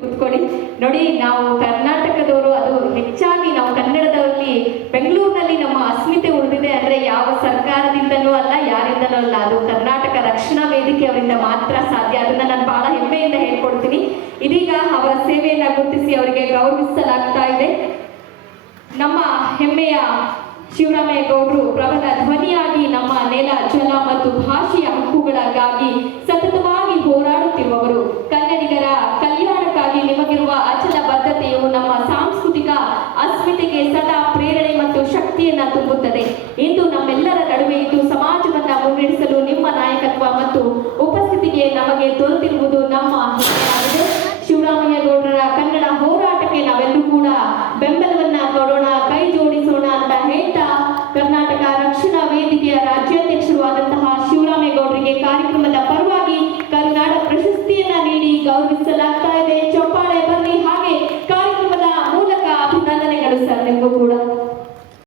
ಕುತ್ಕೊಳ್ಳಿ ನೋಡಿ. ನಾವು ಕರ್ನಾಟಕದವರು, ಅದು ಹೆಚ್ಚಾಗಿ ನಾವು ಕನ್ನಡದಲ್ಲಿ ಬೆಂಗಳೂರಿನಲ್ಲಿ ನಮ್ಮ ಅಸ್ಮಿತೆ ಉಳಿದಿದೆ ಅಂದ್ರೆ ಯಾವ ಸರ್ಕಾರದಿಂದನೂ ಅಲ್ಲ, ಯಾರಿಂದನೂ ಅಲ್ಲ, ಅದು ಕರ್ನಾಟಕ ರಕ್ಷಣಾ ವೇದಿಕೆ ಅವರಿಂದ ಮಾತ್ರ ಸಾಧ್ಯ. ಅದನ್ನ ನಾನು ಬಹಳ ಹೆಮ್ಮೆಯಿಂದ ಹೇಳ್ಕೊಡ್ತೀನಿ. ಇದೀಗ ಅವರ ಸೇವೆಯನ್ನ ಗುರುತಿಸಿ ಅವರಿಗೆ ಗೌರವಿಸಲಾಗ್ತಾ ಇದೆ. ನಮ್ಮ ಹೆಮ್ಮೆಯ ಶಿವರಾಮಯ್ಯ ಗೌಡರು ಪ್ರಬಲ ಧ್ವನಿಯಾಗಿ ನಮ್ಮ ನೆಲ, ಜಲ ಮತ್ತು ಭಾಷೆಯ ಹಕ್ಕುಗಳಿಗಾಗಿ ಸತತವಾಗಿ ಹೋರಾಡುತ್ತಿರುವವರು. ಕನ್ನಡಿಗರ ಕಲ್ಯಾಣಕ್ಕಾಗಿ ನಿಮಗಿರುವ ಅಚಲ ಬದ್ಧತೆಯು ನಮ್ಮ ಸಾಂಸ್ಕೃತಿಕ ಅಸ್ಮಿತೆಗೆ ಸದಾ ಪ್ರೇರಣೆ ಮತ್ತು ಶಕ್ತಿಯನ್ನ ತುಂಬುತ್ತದೆ. ಇಂದು ನಮ್ಮೆಲ್ಲರ ನಡುವೆ ಇದ್ದು ಸಮಾಜವನ್ನ ಮುನ್ನಡೆಸಲು ನಿಮ್ಮ ನಾಯಕತ್ವ ಮತ್ತು ಉಪಸ್ಥಿತಿಗೆ ನಮಗೆ ದೊರೆತಿರುವುದು ನಮ್ಮ ಹೆಮ್ಮೆಯಾಗಿದೆ. ಶಿವರಾಮಯ್ಯ ಗೌಡರ ಕನ್ನಡ ಹೋರಾಟಕ್ಕೆ ನಾವೆಲ್ಲರೂ ಕೂಡ ಬೆಂಬಲವನ್ನ ಕೊಡೋಣ, ಕೈ ಜೋಡಿಸೋಣ ಅಂತ ಹೇಳ್ತಾ ಕರ್ನಾಟಕ ರಕ್ಷಣಾ ವೇದಿಕೆಯ ರಾಜ್ಯಾಧ್ಯಕ್ಷರು ಆದಂತಹ ಶಿವರಾಮಯ್ಯ ಗೌಡರಿಗೆ ಕಾರ್ಯಕ್ರಮದ ಪರವಾಗಿ ಕರುನಾಡ ಪ್ರಶಸ್ತಿಯನ್ನ ನೀಡಿ ಗೌರವಿಸಲಾಗ್ತಾ ಇದೆ. ಚಪ್ಪಾಳೆ ಬರಲಿ. ಹಾಗೆ ಕಾರ್ಯಕ್ರಮದ ಮೂಲಕ ಅಭಿನಂದನೆಗಳು ಸರ್ ನಿಮಗೂ ಕೂಡ.